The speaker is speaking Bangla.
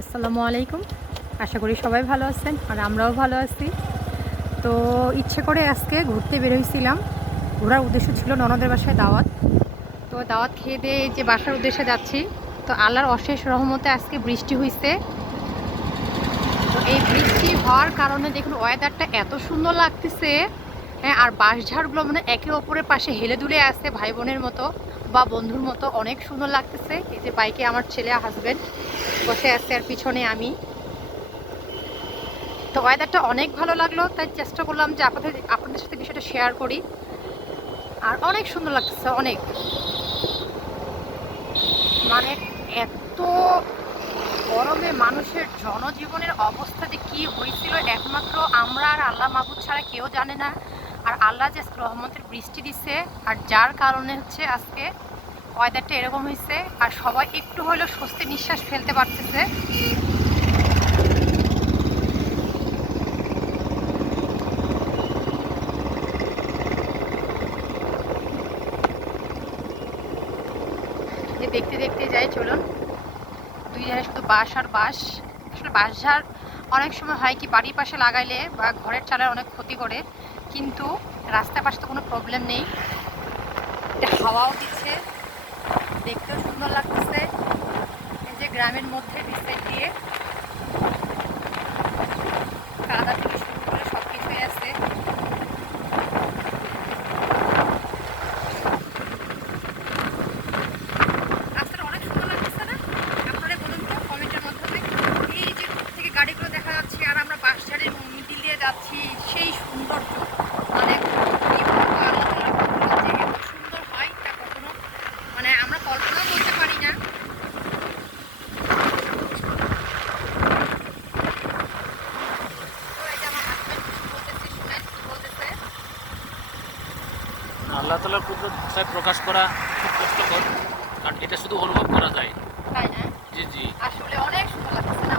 আসসালামু আলাইকুম। আশা করি সবাই ভালো আছেন আর আমরাও ভালো আছি। তো ইচ্ছে করে আজকে ঘুরতে বের হইছিলাম। ঘোরার উদ্দেশ্য ছিল ননদের বাসায় দাওয়াত। তো দাওয়াত খেয়ে দিয়ে এই যে বাসার উদ্দেশ্যে যাচ্ছি। তো আল্লাহর অশেষ রহমতে আজকে বৃষ্টি হইছে। তো এই বৃষ্টি হওয়ার কারণে দেখুন ওয়েদারটা এত সুন্দর লাগতেছে। হ্যাঁ, আর বাঁশঝাড়গুলো মানে একে অপরের পাশে হেলে দুলে আসছে ভাই বোনের মতো বা বন্ধুর মতো, অনেক সুন্দর লাগতেছে। এই যে বাইকে আমার ছেলে হাজবেন্ড বসে আছে আর পিছনে আমি। তো ওয়েদারটা অনেক ভালো লাগলো, তাই চেষ্টা করলাম যে আপনাদের সাথে বিষয়টা শেয়ার করি। আর অনেক সুন্দর লাগতেছে, অনেক মানে এত গরমে মানুষের জনজীবনের অবস্থা যে কী হয়েছিল একমাত্র আমরা আর আল্লাহ মাহবুদ ছাড়া কেউ জানে না। আর আল্লাহ যে রহমতের বৃষ্টি দিচ্ছে, আর যার কারণে হচ্ছে আজকে ওয়েদারটা এরকম হয়েছে, আর সবাই একটু হলেও স্বস্তি নিঃশ্বাস ফেলতে পারতেছে। যে দেখতে দেখতে যাই, চলুন। দুই ধারে শুধু বাঁশ আর বাঁশ। আসলে বাঁশঝাড় অনেক সময় হয় কি বাড়ির পাশে লাগাইলে বা ঘরের চালের অনেক ক্ষতি করে, কিন্তু রাস্তার পাশে তো কোনো প্রবলেম নেই। এটা হাওয়াও দিচ্ছে, দেখতেও সুন্দর লাগতেছে। এই যে গ্রামের মধ্যে বিস্তার দিয়ে কাদা থেকে শুরু করে সব কিছুই আছে। রাস্তাটা অনেক সুন্দর লাগতেছে না? আপনারা বলুন তো কমেন্টের মাধ্যমে। এই যে দূর থেকে গাড়িগুলো দেখা যাচ্ছে আর আমরা বাঁশঝাড়ের মিডিল দিয়ে যাচ্ছি, সেই সৌন্দর্য মানে কি বলবো, আল্লাহ তাআলার কুদরত যে এত সুন্দর হয় তা কখনো মানে আমরা কল্পনাও করতে পারি না। তো এই যে আমার হাজবেন্ড কিছু বলতেছে, শুনেন কি বলতেছে। আল্লাহ তাআলার কুদরত ভাষায় প্রকাশ করা খুব কষ্টকর, কারণ এটা শুধু অনুভব করা যায়। তাই না? জি জি। আসলে অনেক সুন্দর লাগতেছে না?